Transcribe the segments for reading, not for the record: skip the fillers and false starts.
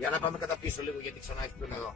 Για να πάμε κατά πίσω λίγο γιατί ξανά έχει πλέον εδώ.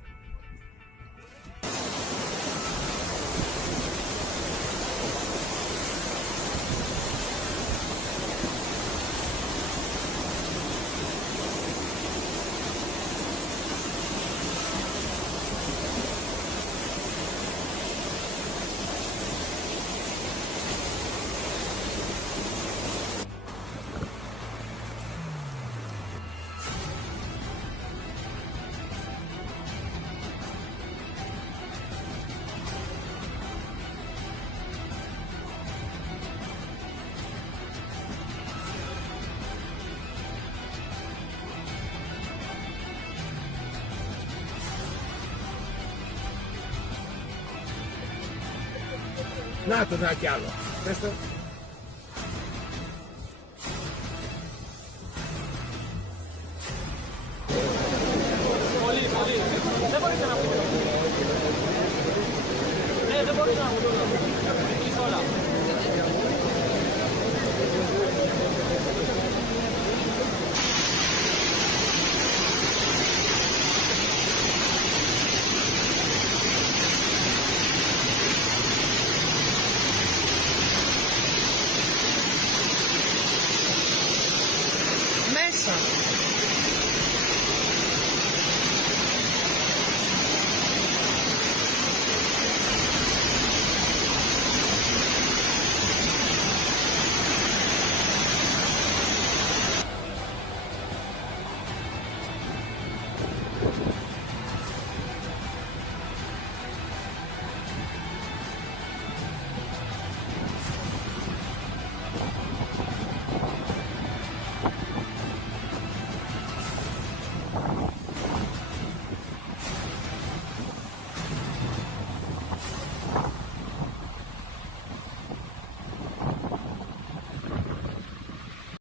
Να το, να κι άλλο. Πες το. Πολύ. Δεν μπορείτε να πείτε. Ναι, δεν μπορείτε να μου το πείτε όλα. Μέσα.